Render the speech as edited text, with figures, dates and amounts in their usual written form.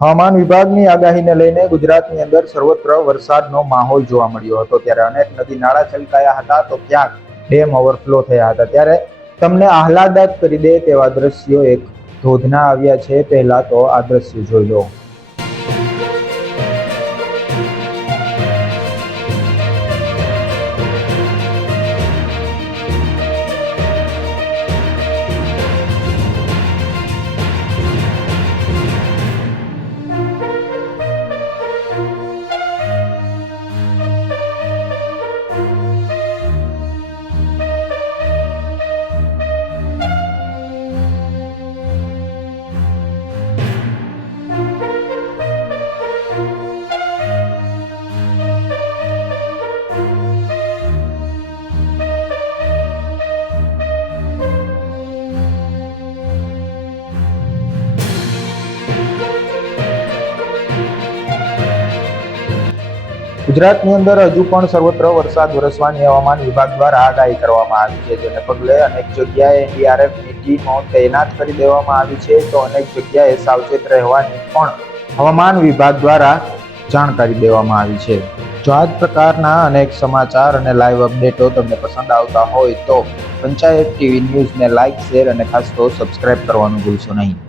હવામાન વિભાગની આગાહીને લઈને ગુજરાતની અંદર સર્વત્ર વરસાદનો માહોલ જોવા મળ્યો હતો। ત્યારે અનેક નદી નાળા છલકાયા હતા, તો ક્યાંક ડેમ ઓવરફ્લો થયા હતા। ત્યારે તમને આહલાદક કરી દે તેવા દ્રશ્યો એક ધોધના આવ્યા છે। પહેલા તો આ દ્રશ્ય જોઈ લો। ગુજરાતની અંદર હજુ પણ સર્વત્ર વરસાદ વરસવાની હવામાન વિભાગ દ્વારા આગાહી કરવામાં આવી છે, જેને પગલે અનેક જગ્યાએ એનડીઆરએફની ટીમો તૈનાત કરી દેવામાં આવી છે, તો અનેક જગ્યાએ સાવચેત રહેવાની પણ હવામાન વિભાગ દ્વારા જાણકારી દેવામાં આવી છે। જો આ જ પ્રકારના અનેક સમાચાર અને લાઈવ અપડેટો તમને પસંદ આવતા હોય તો પંચાયત ટીવી ન્યૂઝને લાઇક, શેર અને ખાસ તો સબસ્ક્રાઇબ કરવાનું ભૂલશો નહીં।